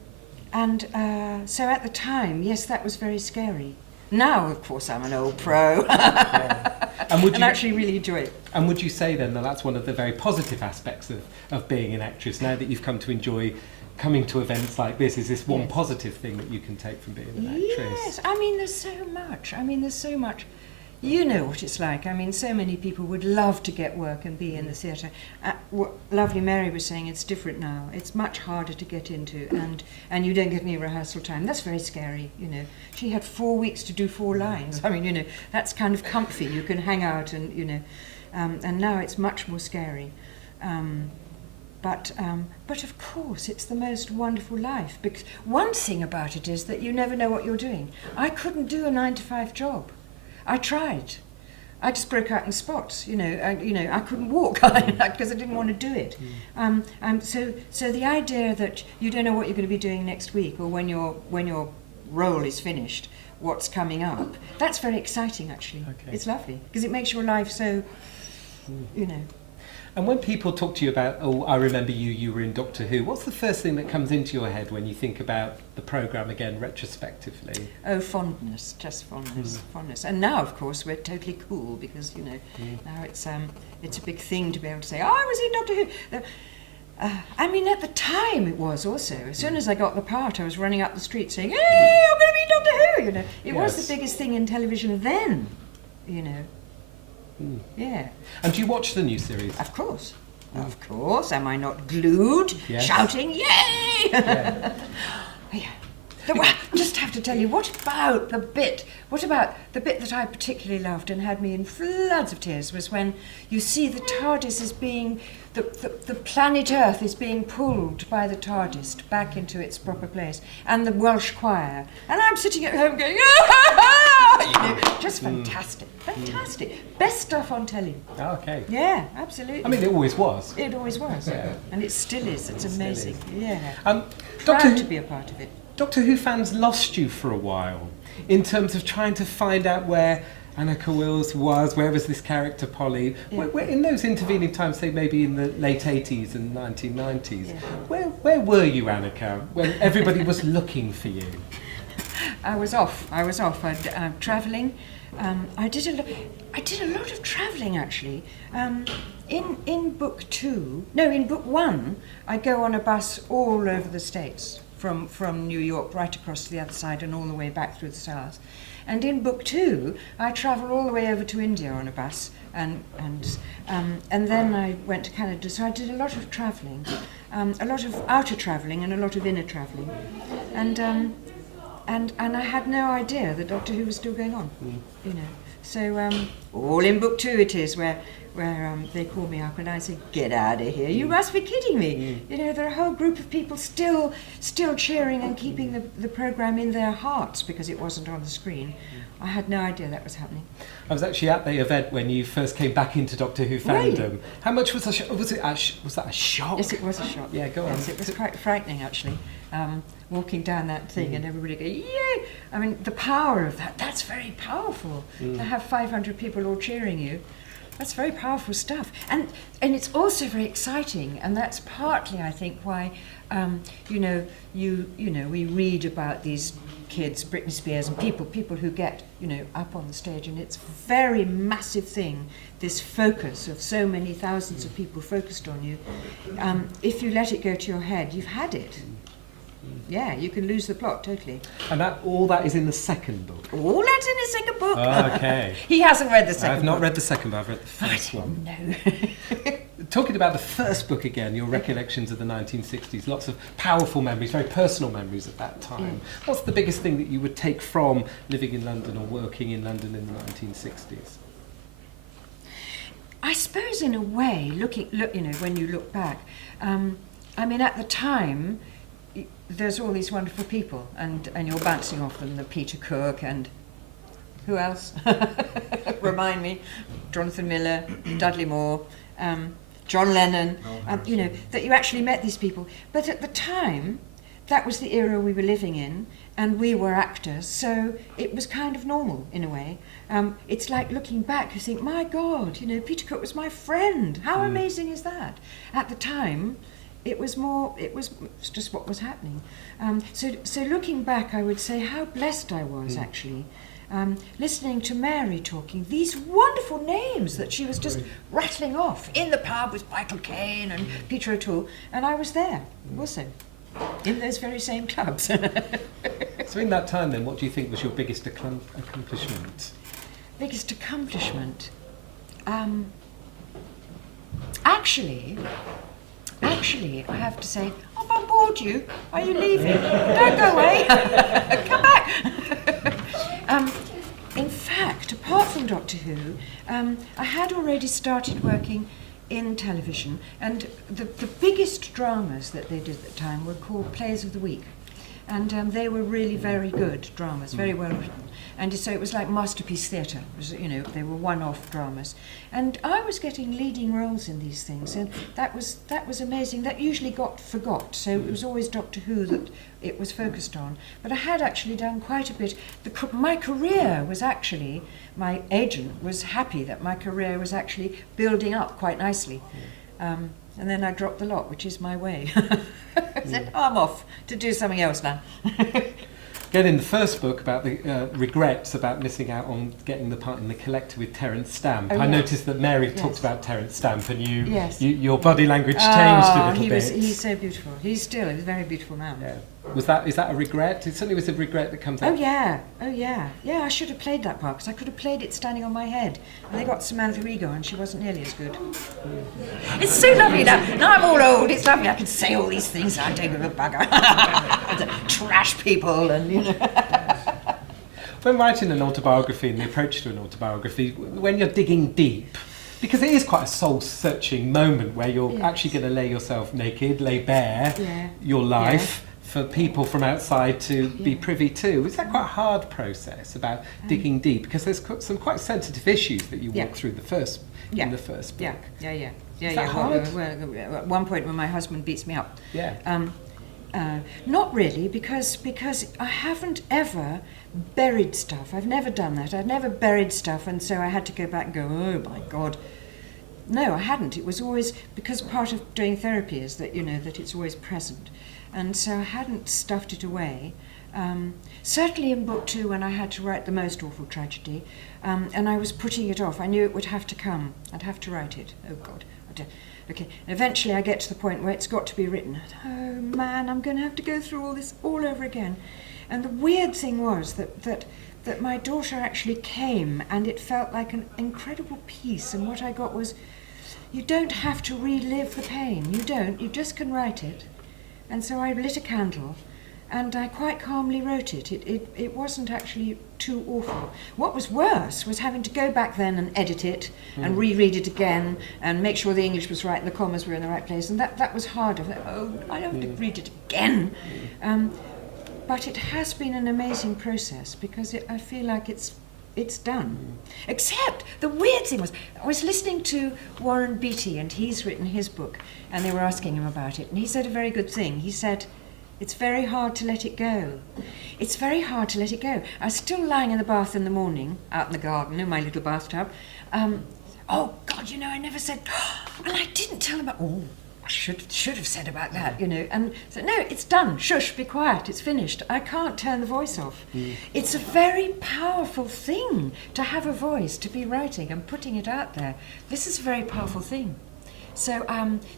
at the time, yes, that was very scary. Now, of course, I'm an old pro. And actually really enjoy it. And would you say then that that's one of the very positive aspects of being an actress, now that you've come to enjoy coming to events like this? Is this one positive thing that you can take from being an actress? Yes, I mean, there's so much. You know what it's like. I mean, so many people would love to get work and be in the theatre. What lovely Mary was saying, it's different now. It's much harder to get into, and you don't get any rehearsal time. That's very scary, you know. She had 4 weeks to do 4 lines. I mean, you know, that's kind of comfy. You can hang out and, you know, and now it's much more scary. But of course, it's the most wonderful life. Because one thing about it is that you never know what you're doing. I couldn't do a 9-to-5 job. I tried. I just broke out in spots. You know, I couldn't walk because I didn't want to do it. So the idea that you don't know what you're going to be doing next week or when your role is finished, what's coming up, that's very exciting. Actually, It's lovely because it makes your life so, you know. And when people talk to you about, oh, I remember you were in Doctor Who, what's the first thing that comes into your head when you think about the programme again, retrospectively? Oh, fondness, just fondness. And now, of course, we're totally cool because, you know, now it's a big thing to be able to say, oh, I was in Doctor Who. I mean, at the time it was also. As soon as I got the part, I was running up the street saying, hey, I'm going to be in Doctor Who, you know. It was the biggest thing in television then, you know. Yeah. And do you watch the new series? Of course. Of course. Am I not glued, shouting, yay? Yeah. Just have to tell you, what about the bit that I particularly loved and had me in floods of tears was when you see the TARDIS is being, the planet Earth is being pulled by the TARDIS back into its proper place, and the Welsh choir. And I'm sitting at home going, ah! Just fantastic, fantastic. Best stuff on telly. Oh, okay. Yeah, absolutely. I mean, it always was. It always was, and it still is. It's amazing. Yeah. Doctor Proud Who, to be a part of it. Doctor Who fans lost you for a while in terms of trying to find out where Anneke Wills was, where was this character Polly? Yeah. Where, in those intervening times, say maybe in the late 80s and 1990s, where were you, Anneke, when everybody was looking for you? I was off. I'd travelling. I did a lot of travelling actually. In book one, I go on a bus all over the States, from New York right across to the other side and all the way back through the South. And in book two, I travel all the way over to India on a bus, and then I went to Canada. So I did a lot of travelling, a lot of outer travelling and a lot of inner travelling, and I had no idea that Doctor Who was still going on, you know. So all in book two it is where they call me up and I say, "Get out of here! You must be kidding me!" You know, there are a whole group of people still cheering and keeping the programme in their hearts because it wasn't on the screen. I had no idea that was happening. I was actually at the event when you first came back into Doctor Who fandom. Really? How much was was that a shock? Yes, it was a shock. Yeah, go on. Yes, it was quite frightening actually. Walking down that thing and everybody go, yay! I mean, the power of that's very powerful. To have 500 people all cheering you, that's very powerful stuff. And it's also very exciting, and that's partly, I think, why, we read about these kids, Britney Spears and people who get, up on the stage, and it's a very massive thing, this focus of so many thousands of people focused on you. If you let it go to your head, you've had it. Yeah, you can lose the plot totally. And all that is in the second book? All that's in the second book. Oh, okay. He hasn't read the second book. I've not read the second book, I've read the first one. No. Talking about the first book again, your recollections of the 1960s, lots of powerful memories, very personal memories at that time. What's the biggest thing that you would take from living in London or working in London in the 1960s? I suppose in a way, when you look back, I mean, at the time, there's all these wonderful people, and you're bouncing off them, the Peter Cook and who else? Remind me. Jonathan Miller, Dudley Moore, John Lennon, that you actually met these people. But at the time, that was the era we were living in, and we were actors, so it was kind of normal in a way. It's like looking back, you think, my God, Peter Cook was my friend. How amazing is that? At the time, it was just what was happening. So looking back, I would say how blessed I was actually. Listening to Mary talking, these wonderful names that she was just rattling off in the pub with Michael Caine and Peter O'Toole, and I was there also, in those very same clubs. So in that time then, what do you think was your biggest accomplishment? Biggest accomplishment? Actually, I have to say, have I bored you? Are you leaving? Don't go away. Come back. In fact, apart from Doctor Who, I had already started working in television, and the biggest dramas that they did at the time were called Plays of the Week. And they were really very good dramas, very well written. And so it was like masterpiece theatre. They were one-off dramas. And I was getting leading roles in these things, and that was amazing. That usually got forgot, so it was always Doctor Who that it was focused on. But I had actually done quite a bit. My career was actually, my agent was happy that my career was actually building up quite nicely. And then I dropped the lot, which is my way. I said, I'm off to do something else now. Again, in the first book about the regrets about missing out on getting the part in The Collector with Terence Stamp, I noticed that Mary talked about Terence Stamp, and your body language changed a little bit. He's so beautiful. He's a very beautiful man. Yeah. Is that a regret? It certainly was a regret that comes out. Oh yeah. Yeah, I should have played that part, because I could have played it standing on my head. And they got Samantha Rigo, and she wasn't nearly as good. It's so lovely now. Now I'm all old, it's lovely. I can say all these things. I don't give a bugger. Trash people and, When writing an autobiography and the approach to an autobiography, when you're digging deep, because it is quite a soul-searching moment where you're actually going to lay yourself naked, lay bare your life for people from outside to be privy to. Was that quite a hard process about digging deep? Because there's some quite sensitive issues that you walk through in the first book. Is that hard? Well, at one point when my husband beats me up. Yeah. Not really, because I haven't ever buried stuff. I've never done that. I've never buried stuff, and so I had to go back and go, oh my God. No, I hadn't. It was always, because part of doing therapy is that, that it's always present. And so I hadn't stuffed it away. Certainly in book 2, when I had to write the most awful tragedy, and I was putting it off. I knew it would have to come. I'd have to write it. Oh God. Okay, and eventually I get to the point where it's got to be written. Oh man, I'm going to have to go through all this all over again. And the weird thing was that my daughter actually came, and it felt like an incredible peace. And what I got was, you don't have to relive the pain. You don't. You just can write it. And so I lit a candle, and I quite calmly wrote it. It wasn't actually too awful. What was worse was having to go back then and edit it and reread it again and make sure the English was right and the commas were in the right place. And that was harder. I don't have to read it again. But it has been an amazing process, because I feel like it's done. Except the weird thing was, I was listening to Warren Beatty, and he's written his book, and they were asking him about it, and he said a very good thing. He said, it's very hard to let it go. It's very hard to let it go. I was still lying in the bath in the morning, out in the garden, in my little bathtub. Oh God, I never said, and I didn't tell him I should have said about that, and so, no, it's done. Shush, be quiet, it's finished. I can't turn the voice off. It's a very powerful thing to have a voice, to be writing and putting it out there. This is a very powerful thing. So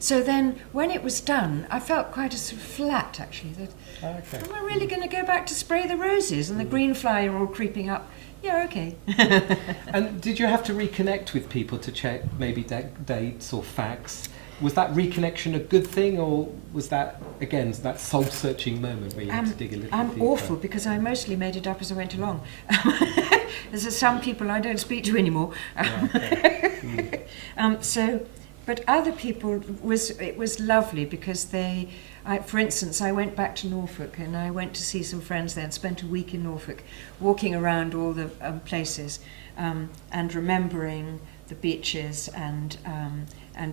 then when it was done, I felt quite a sort of flat, actually. That, am I really going to go back to spray the roses and the green fly are all creeping up? Yeah, okay. And did you have to reconnect with people to check maybe dates or facts? Was that reconnection a good thing, or was that, again, that soul-searching moment where you had to dig a little deeper? I'm awful, because I mostly made it up as I went along. There's some people I don't speak to anymore. But other people, it was lovely, because for instance, I went back to Norfolk, and I went to see some friends there and spent a week in Norfolk, walking around all the places, and remembering the beaches and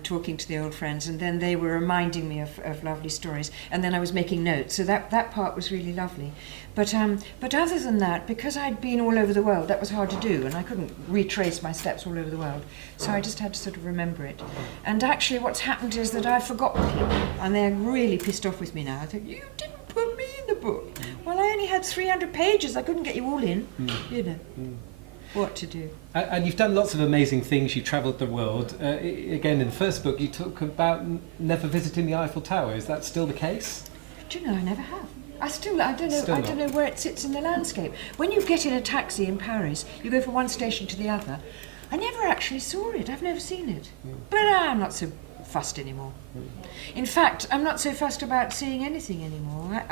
talking to the old friends, and then they were reminding me of lovely stories, and then I was making notes, so that part was really lovely. But other than that, because I'd been all over the world, that was hard to do, and I couldn't retrace my steps all over the world, so I just had to sort of remember it. And actually what's happened is that I've forgotten people, and they're really pissed off with me now. I think, you didn't put me in the book. Well, I only had 300 pages, I couldn't get you all in, What to do. And you've done lots of amazing things. You've travelled the world. Again, in the first book, you talk about never visiting the Eiffel Tower. Is that still the case? Do you know, I never have. I don't know where it sits in the landscape. When you get in a taxi in Paris, you go from one station to the other. I never actually saw it. I've never seen it. But I'm not so fussed anymore. In fact, I'm not so fussed about seeing anything anymore.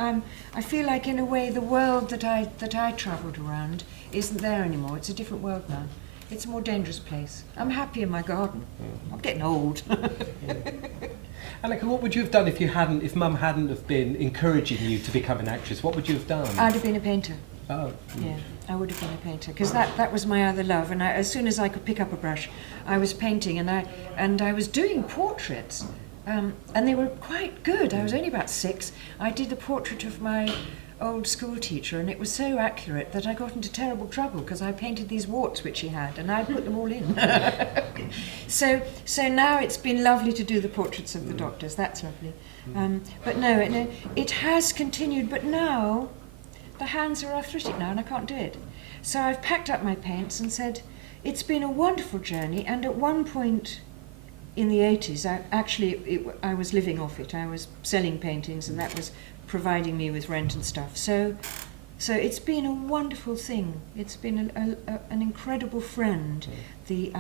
I feel like, in a way, the world that I travelled around isn't there anymore. It's a different world now. It's a more dangerous place. I'm happy in my garden. I'm getting old. Annika, what would you have done if Mum hadn't have been encouraging you to become an actress? What would you have done? I'd have been a painter. Oh. Yeah, I would have been a painter, because that was my other love. And as soon as I could pick up a brush, I was painting, and I was doing portraits, and they were quite good. I was only about 6. I did a portrait of my old school teacher, and it was so accurate that I got into terrible trouble, because I painted these warts which he had, and I put them all in. So now it's been lovely to do the portraits of the doctors. That's lovely. But no, it has continued, but now the hands are arthritic now, and I can't do it. So I've packed up my paints and said, it's been a wonderful journey, and at one point in the 80s, I was living off it. I was selling paintings, and that was providing me with rent and stuff. So it's been a wonderful thing. It's been an incredible friend, the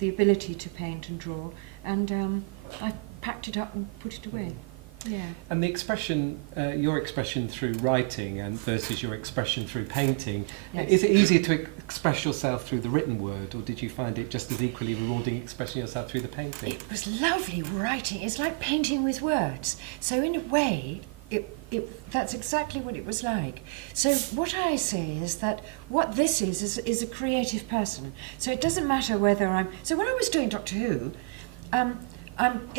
ability to paint and draw, and I packed it up and put it away. Yeah. And the expression, your expression through writing and versus your expression through painting, Yes. is it easier to express yourself through the written word, or did you find it just as equally rewarding expressing yourself through the painting? It was lovely writing. It's like painting with words. So in a way, that's exactly what it was like. So what I say is that what this is a creative person. So it doesn't matter whether so when I was doing Doctor Who, I'm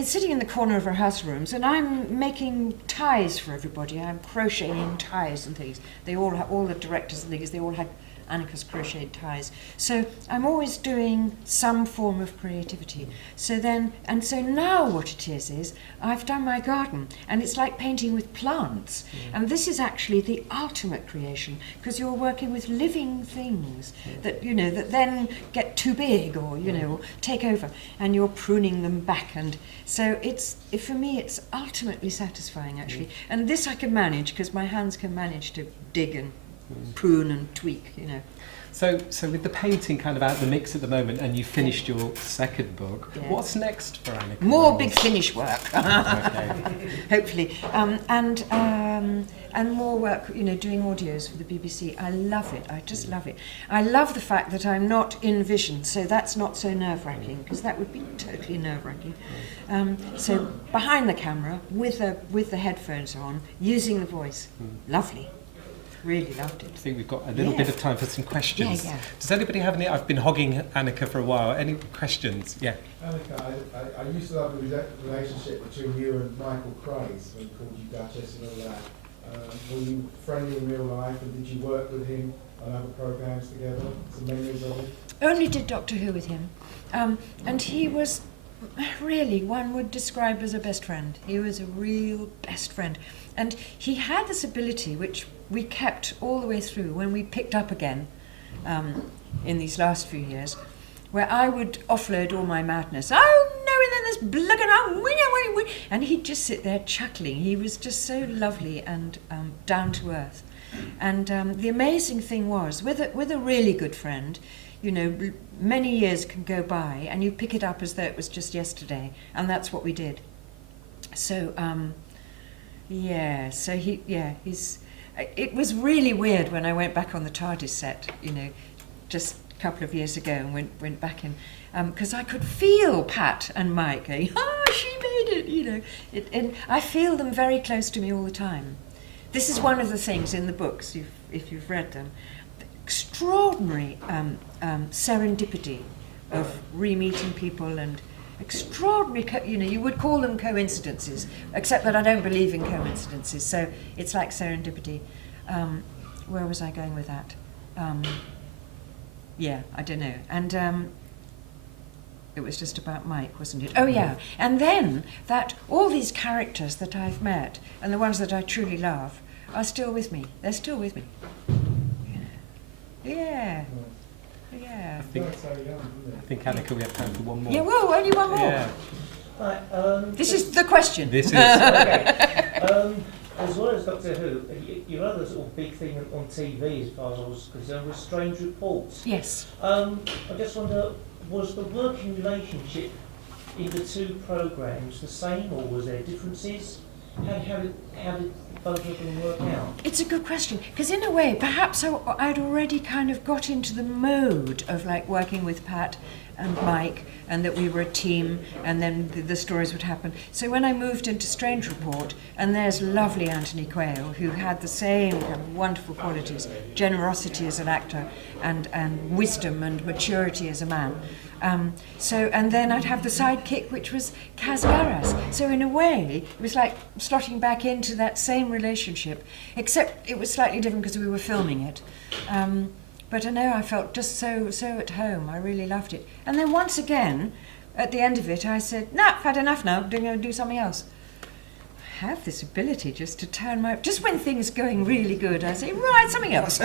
sitting in the corner of rehearsal rooms and I'm making ties for everybody. I'm crocheting ties and things. They all have, all the directors and things, they all had Annika's crocheted ties. So I'm always doing some form of creativity. So now what it is I've done my garden, and it's like painting with plants. And this is actually the ultimate creation, because you're working with living things that, that then get too big or, or take over, and you're pruning them back. And so for me, it's ultimately satisfying, actually. And this I can manage, because my hands can manage to dig and prune and tweak, So with the painting kind of out the mix at the moment, and you finished your second book, Yeah. what's next for Annika? More big finish work, Okay. hopefully, and more work, doing audios for the BBC. I love it. I just love it. I love the fact that I'm not in vision, so that's not so nerve-wracking, because that would be totally nerve-wracking. So behind the camera, with the headphones on, using the voice, lovely. Really loved it. I think we've got a little bit of time for some questions. Yeah. Does anybody have any? I've been hogging Annika for a while. Any questions? Yeah. Annika, I used to love the relationship between you and Michael Craze when he called you Duchess and all that. Were you friendly in real life, and did you work with him on other programmes together? Some memories of it? Only did Doctor Who with him. And he was really, one would describe as a best friend. He was a real best friend. And he had this ability, which we kept all the way through when we picked up again in these last few years, where I would offload all my madness. Oh no, and then there's blood and he'd just sit there chuckling. He was just so lovely and down to earth. And the amazing thing was, with a really good friend, many years can go by and you pick it up as though it was just yesterday, and that's what we did. So it was really weird when I went back on the TARDIS set, just a couple of years ago, and went back in, because I could feel Pat and Mike going, she made it, and I feel them very close to me all the time. This is one of the things in the books, if you've read them, the extraordinary serendipity of re-meeting people, and extraordinary, you would call them coincidences, except that I don't believe in coincidences, so it's like serendipity. Where was I going with that? I don't know. And it was just about Mike, wasn't it? Oh yeah, and then that all these characters that I've met, and the ones that I truly love, are still with me. They're still with me. Yeah. I think Annika, we have time for one more. Yeah, whoa, only one more. Yeah. Right, This is the question. This is. okay. As well as Doctor Who, your other sort of big thing on TV, as far as I was concerned, was Strange Reports. Yes. I just wonder, was the working relationship in the two programmes the same, or was there differences? How did both of them work out? It's a good question, because in a way, perhaps I'd already kind of got into the mode of like working with Pat and Mike, and that we were a team, and then the stories would happen. So when I moved into Strange Report, and there's lovely Anthony Quayle, who had the same kind of wonderful qualities, generosity as an actor, and wisdom and maturity as a man. And then I'd have the sidekick, which was Kaz Garras. So in a way, it was like slotting back into that same relationship, except it was slightly different because we were filming it. But I know I felt just so at home. I really loved it. And then once again, at the end of it, I said, I've had enough now. I'm going to do something else. I have this ability just to just when things are going really good, I say, right, something else.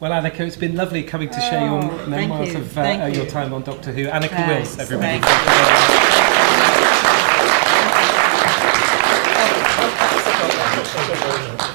Well, Annika, it's been lovely coming to share your memoirs of your time on Doctor Who. Annika Wills, everybody. Thanks.